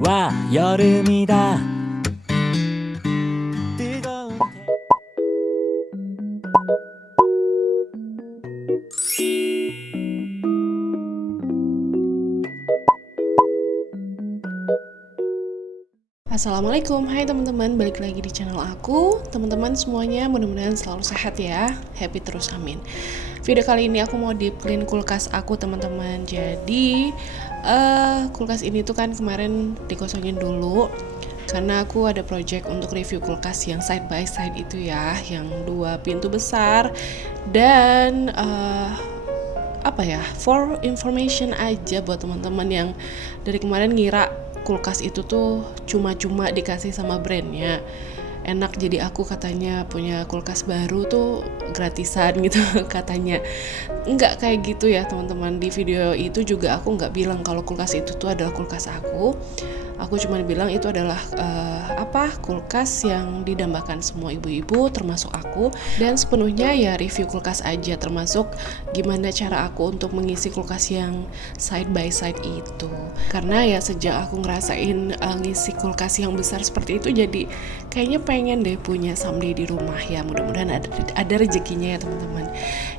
와 여름이다 Assalamualaikum, hai teman-teman, balik lagi di channel aku. Teman-teman semuanya mudah-mudahan selalu sehat ya, happy terus, amin. Video kali ini aku mau deep clean kulkas aku teman-teman. Jadi kulkas ini tuh kan kemarin dikosongin dulu karena aku ada project untuk review kulkas yang side by side itu ya, yang 2 pintu besar dan for information aja buat teman-teman yang dari kemarin ngira kulkas itu tuh cuma-cuma dikasih sama brandnya. Enak jadi aku katanya punya kulkas baru tuh gratisan gitu katanya. Enggak kayak gitu ya teman-teman. Di video itu juga aku nggak bilang kalau kulkas itu tuh adalah kulkas aku. Aku cuma bilang itu adalah kulkas yang didambakan semua ibu-ibu termasuk aku, dan sepenuhnya ya review kulkas aja, termasuk gimana cara aku untuk mengisi kulkas yang side by side itu. Karena ya sejak aku ngerasain ngisi kulkas yang besar seperti itu, jadi kayaknya pengen deh punya someday di rumah ya, mudah-mudahan ada rezekinya ya teman-teman.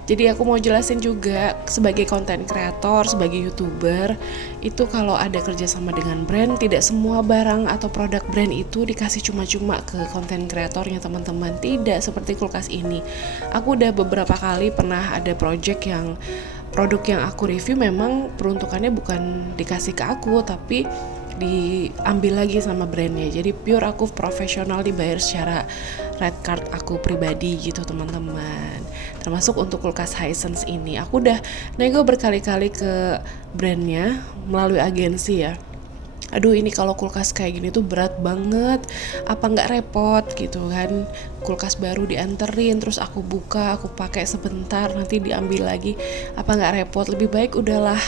Jadi aku mau jelasin juga sebagai konten kreator, sebagai YouTuber, itu kalau ada kerjasama dengan brand, tidak semua barang atau produk brand itu dikasih cuma-cuma ke konten kreatornya teman-teman. Tidak seperti kulkas ini. Aku udah beberapa kali pernah ada project yang produk yang aku review memang peruntukannya bukan dikasih ke aku, tapi diambil lagi sama brandnya. Jadi pure aku profesional, dibayar secara red card aku pribadi gitu teman-teman. Termasuk untuk kulkas Hisense ini, aku udah nego berkali-kali ke brandnya melalui agensi ya. Aduh, ini kalau kulkas kayak gini tuh berat banget, apa nggak repot gitu kan, kulkas baru dianterin terus aku buka, aku pakai sebentar nanti diambil lagi, apa nggak repot, lebih baik udahlah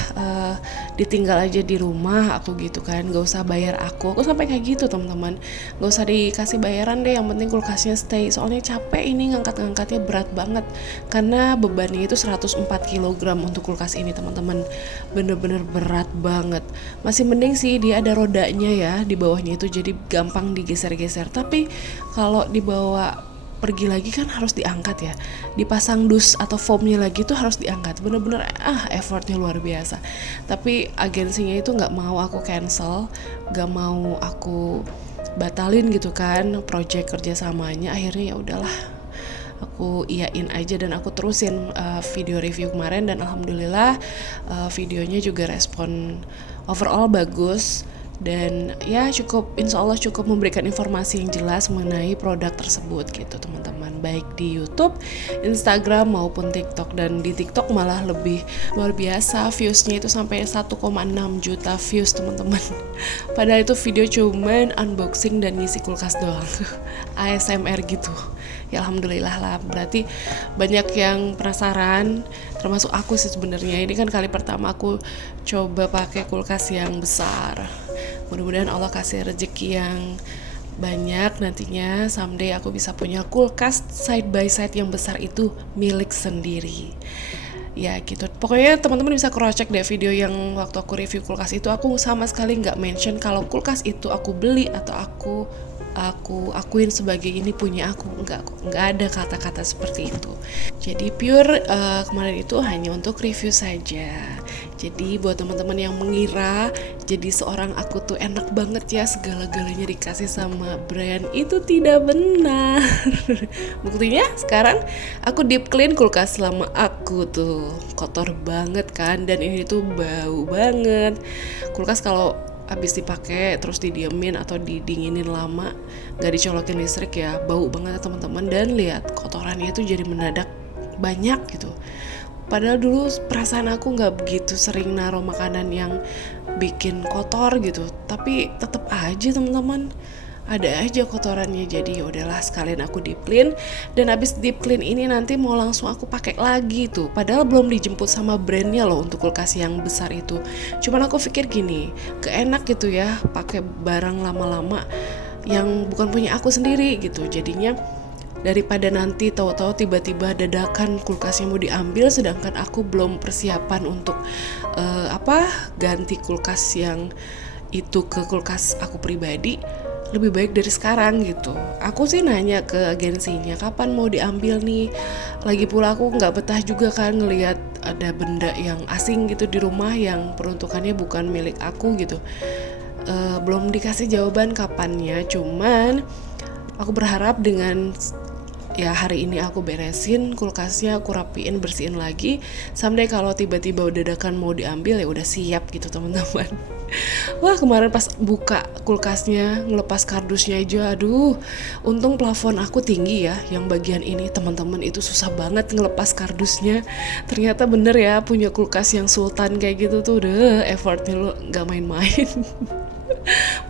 ditinggal aja di rumah aku gitu kan, gak usah bayar aku sampai kayak gitu teman-teman, gak usah dikasih bayaran deh, yang penting kulkasnya stay, soalnya capek ini ngangkat-ngangkatnya, berat banget karena bebannya itu 104 kg untuk kulkas ini teman-teman, bener-bener berat banget. Masih mending sih dia ada rodanya ya di bawahnya itu, jadi gampang digeser-geser, tapi kalau dibawa pergi lagi kan harus diangkat ya, dipasang dus atau foamnya lagi tuh harus diangkat, bener-bener effortnya luar biasa. Tapi agensinya itu nggak mau aku cancel, nggak mau aku batalin gitu kan project kerjasamanya, akhirnya ya udahlah aku iyain aja dan aku terusin video review kemarin, dan alhamdulillah videonya juga respon overall bagus, dan ya insya Allah cukup memberikan informasi yang jelas mengenai produk tersebut gitu teman-teman, baik di YouTube, Instagram maupun TikTok. Dan di TikTok malah lebih luar biasa, viewsnya itu sampai 1,6 juta views teman-teman. Padahal itu video cuman unboxing dan ngisi kulkas doang ASMR gitu ya. Alhamdulillah lah, berarti banyak yang penasaran, termasuk aku sih sebenarnya. Ini kan kali pertama aku coba pakai kulkas yang besar. Mudah-mudahan Allah kasih rezeki yang banyak, nantinya someday aku bisa punya kulkas side by side yang besar itu milik sendiri. Ya gitu, pokoknya teman-teman bisa cross check deh video yang waktu aku review kulkas itu, aku sama sekali nggak mention kalau kulkas itu aku beli atau aku akuin sebagai ini punya aku, nggak ada kata-kata seperti itu. Jadi pure kemarin itu hanya untuk review saja. Jadi buat teman-teman yang mengira jadi seorang aku tuh enak banget ya, segala-galanya dikasih sama brand, itu tidak benar. Buktinya sekarang aku deep clean kulkas lama aku tuh kotor banget kan, dan ini tuh bau banget. Kulkas kalau habis dipakai terus didiemin atau didinginin lama, gak dicolokin listrik ya, bau banget ya teman-teman. Dan lihat kotorannya itu jadi mendadak banyak gitu. Padahal dulu perasaan aku nggak begitu sering naruh makanan yang bikin kotor gitu, tapi tetap aja teman-teman ada aja kotorannya. Jadi yaudahlah, sekalian aku deep clean, dan habis deep clean ini nanti mau langsung aku pakai lagi tuh, padahal belum dijemput sama brandnya loh untuk kulkas yang besar itu. Cuman aku pikir gini, keenak gitu ya pakai barang lama-lama yang bukan punya aku sendiri gitu. Jadinya daripada nanti tahu-tahu tiba-tiba dadakan kulkasnya mau diambil, sedangkan aku belum persiapan untuk ganti kulkas yang itu ke kulkas aku pribadi lebih baik dari sekarang gitu. Aku sih nanya ke agensinya kapan mau diambil nih. Lagi pula aku nggak betah juga kan ngelihat ada benda yang asing gitu di rumah yang peruntukannya bukan milik aku gitu. Belum dikasih jawaban kapannya, cuman aku berharap dengan ya hari ini aku beresin kulkasnya, aku rapiin, bersihin lagi. Someday kalau tiba-tiba udah dadakan mau diambil ya udah siap gitu teman-teman. Wah kemarin pas buka kulkasnya ngelepas kardusnya aja, aduh untung plafon aku tinggi ya. Yang bagian ini teman-teman itu susah banget ngelepas kardusnya. Ternyata bener ya punya kulkas yang sultan kayak gitu tuh, deh effortnya lo gak main-main.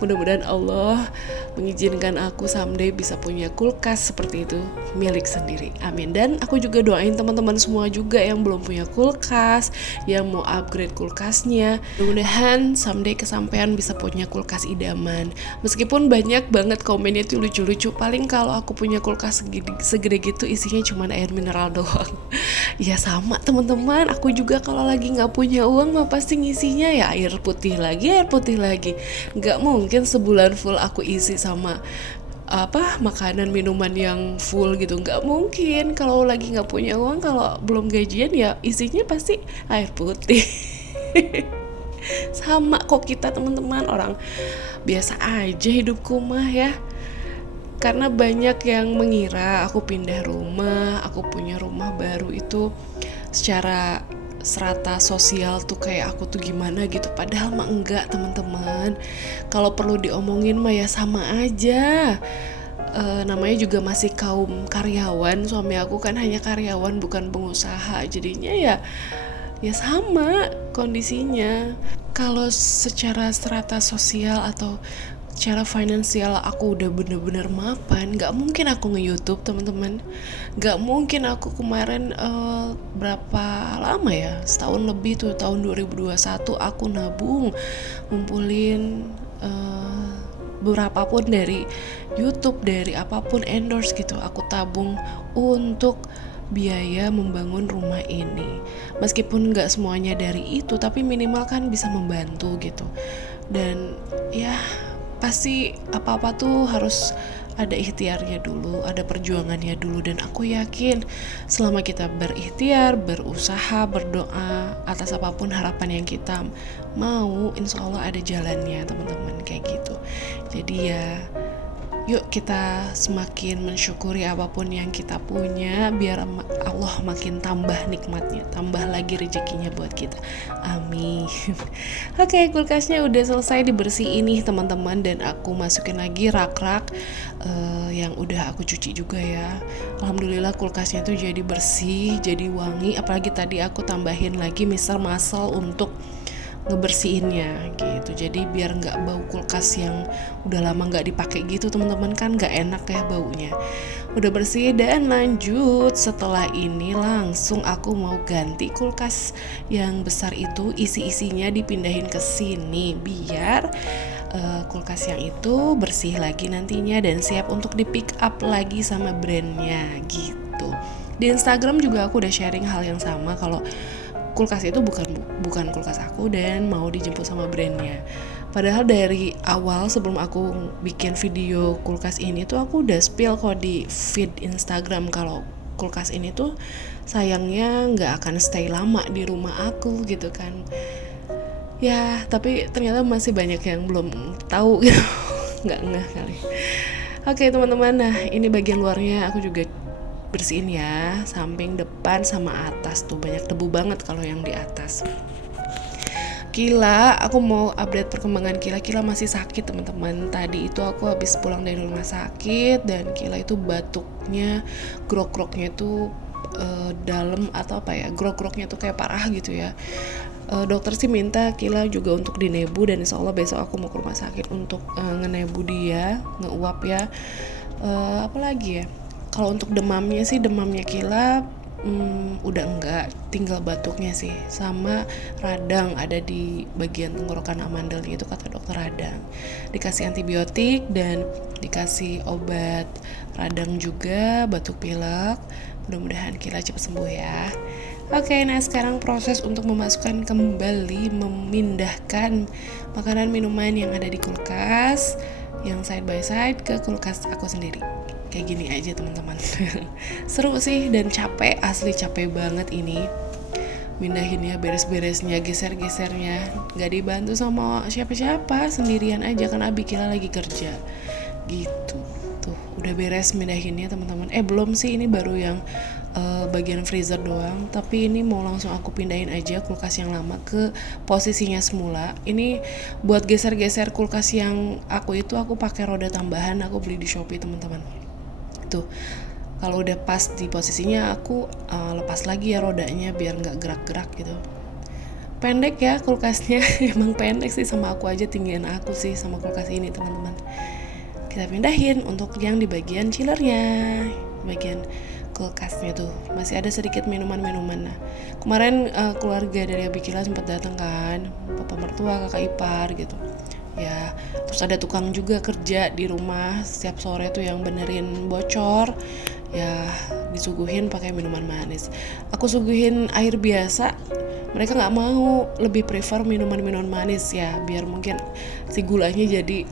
Mudah-mudahan Allah mengizinkan aku someday bisa punya kulkas seperti itu milik sendiri. Amin. Dan aku juga doain teman-teman semua juga yang belum punya kulkas, yang mau upgrade kulkasnya. Mudah-mudahan someday kesampaian bisa punya kulkas idaman. Meskipun banyak banget komennya tuh lucu-lucu. Paling kalau aku punya kulkas segede gitu isinya cuma air mineral doang. Ya sama teman-teman, aku juga kalau lagi nggak punya uang mah pasti ngisinya ya air putih lagi. Nggak mungkin sebulan full aku isi sama makanan minuman yang full gitu, nggak mungkin. Kalau lagi nggak punya uang, kalau belum gajian ya isinya pasti air putih. Sama kok kita teman-teman, orang biasa aja hidupku mah ya. Karena banyak yang mengira aku pindah rumah, aku punya rumah baru itu secara strata sosial tuh kayak aku tuh gimana gitu, padahal mah enggak teman-teman. Kalau perlu diomongin mah ya sama aja. Namanya juga masih kaum karyawan, suami aku kan hanya karyawan bukan pengusaha, jadinya ya sama kondisinya. Kalau secara strata sosial atau secara finansial aku udah bener-bener mapan, gak mungkin aku nge-youtube teman-teman. Gak mungkin aku kemarin berapa lama ya, setahun lebih tuh, tahun 2021 aku nabung ngumpulin berapapun dari YouTube, dari apapun endorse gitu, aku tabung untuk biaya membangun rumah ini. Meskipun gak semuanya dari itu, tapi minimal kan bisa membantu gitu. Dan ya pasti apa-apa tuh harus ada ikhtiarnya dulu, ada perjuangannya dulu. Dan aku yakin selama kita berikhtiar, berusaha, berdoa atas apapun harapan yang kita mau, insya Allah ada jalannya teman-teman, kayak gitu. Jadi ya yuk kita semakin mensyukuri apapun yang kita punya, biar Allah makin tambah nikmatnya, tambah lagi rezekinya buat kita. Amin. Oke, kulkasnya udah selesai dibersihin nih teman-teman, dan aku masukin lagi rak-rak yang udah aku cuci juga ya. Alhamdulillah kulkasnya tuh jadi bersih, jadi wangi. Apalagi tadi aku tambahin lagi Mr. Muscle untuk ngebersihinnya gitu, jadi biar nggak bau kulkas yang udah lama nggak dipakai gitu teman-teman, kan nggak enak ya baunya. Udah bersih dan lanjut, setelah ini langsung aku mau ganti kulkas yang besar itu, isi-isinya dipindahin ke sini biar kulkas yang itu bersih lagi nantinya dan siap untuk di pick up lagi sama brandnya gitu. Di Instagram juga aku udah sharing hal yang sama, kalau kulkas itu bukan kulkas aku dan mau dijemput sama brandnya. Padahal dari awal sebelum aku bikin video kulkas ini tuh aku udah spill kok di feed Instagram kalau kulkas ini tuh sayangnya nggak akan stay lama di rumah aku gitu kan. Ya tapi ternyata masih banyak yang belum tahu gitu. nggak ngeh kali. Oke teman-teman, nah ini bagian luarnya aku juga bersihin ya, samping, depan, sama atas tuh banyak debu banget kalau yang di atas. Kila, aku mau update perkembangan Kila. Kila masih sakit teman-teman. Tadi itu aku habis pulang dari rumah sakit dan Kila itu batuknya, grok-groknya itu dalam atau apa ya, grok-groknya tuh kayak parah gitu ya. Dokter sih minta Kila juga untuk dinebu, dan insya Allah besok aku mau ke rumah sakit untuk ngenebu dia, ngeuap ya. Apalagi ya, kalau untuk demamnya Kila udah enggak, tinggal batuknya sih, sama radang ada di bagian tenggorokan amandelnya itu kata dokter radang. Dikasih antibiotik dan dikasih obat radang juga, batuk pilek. Mudah-mudahan Kila cepat sembuh ya. Oke, nah sekarang proses untuk memasukkan kembali, memindahkan makanan minuman yang ada di kulkas, yang side by side ke kulkas aku sendiri. Kayak gini aja teman-teman. Seru sih dan capek, asli capek banget ini. Mindahinnya, beres-beresnya, geser-gesernya, gak dibantu sama siapa-siapa, sendirian aja kan Abi Kila lagi kerja gitu. Tuh udah beres mindahinnya teman-teman. Belum sih, ini baru yang bagian freezer doang, tapi ini mau langsung aku pindahin aja kulkas yang lama ke posisinya semula. Ini buat geser-geser kulkas yang aku pakai roda tambahan, aku beli di Shopee teman-teman. Tuh kalau udah pas di posisinya aku lepas lagi ya rodanya biar nggak gerak-gerak gitu. Pendek ya kulkasnya. Emang pendek sih, sama aku aja tinggian aku sih sama kulkas ini teman-teman. Kita pindahin untuk yang di bagian chillernya, bagian kulkasnya tuh masih ada sedikit minuman-minuman. Nah kemarin keluarga dari Abikila sempat datang kan, papa mertua, kakak ipar gitu ya. Terus ada tukang juga kerja di rumah setiap sore tuh yang benerin bocor ya, disuguhin pakai minuman manis. Aku suguhin air biasa, mereka nggak mau, lebih prefer minuman manis ya, biar mungkin si gulanya jadi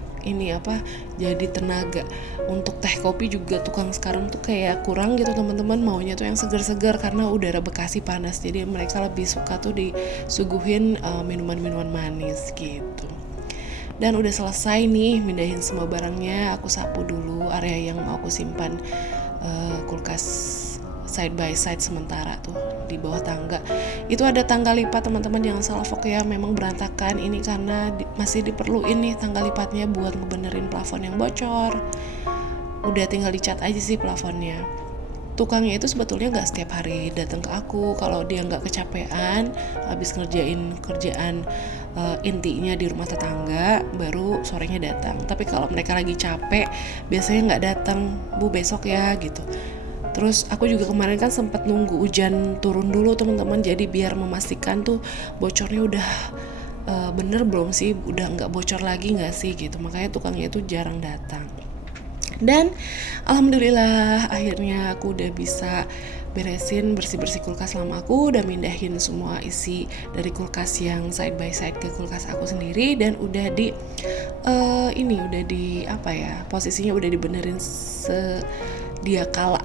jadi tenaga. Untuk teh kopi juga tukang sekarang tuh kayak kurang gitu teman-teman, maunya tuh yang segar-segar karena udara Bekasi panas, jadi mereka lebih suka tuh disuguhin minuman manis gitu. Dan udah selesai nih mindahin semua barangnya, aku sapu dulu area yang mau aku simpan kulkas side by side sementara tuh di bawah tangga. Itu ada tangga lipat teman-teman, jangan salah fokus ya, memang berantakan ini karena masih diperluin nih tangga lipatnya buat ngebenerin plafon yang bocor. Udah tinggal dicat aja sih plafonnya. Tukangnya itu sebetulnya nggak setiap hari datang ke aku, kalau dia nggak kecapean habis ngerjain kerjaan intinya di rumah tetangga baru sorenya datang. Tapi kalau mereka lagi capek biasanya nggak datang, Bu besok ya gitu. Terus aku juga kemarin kan sempat nunggu hujan turun dulu teman-teman, jadi biar memastikan tuh bocornya udah bener belum sih, udah nggak bocor lagi nggak sih gitu. Makanya tukangnya itu jarang datang. Dan alhamdulillah akhirnya aku udah bisa beresin bersih-bersih kulkas lama aku, udah mindahin semua isi dari kulkas yang side by side ke kulkas aku sendiri, dan udah posisinya udah dibenerin sedia kala.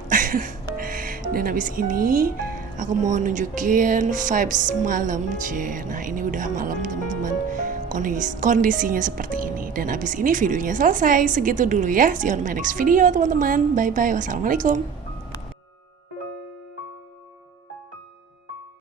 Dan habis ini aku mau nunjukin vibes malam. Nah ini udah malam teman-teman, kondisinya seperti ini. Dan abis ini videonya selesai. Segitu dulu ya, see you on my next video teman-teman. Bye bye, wassalamualaikum.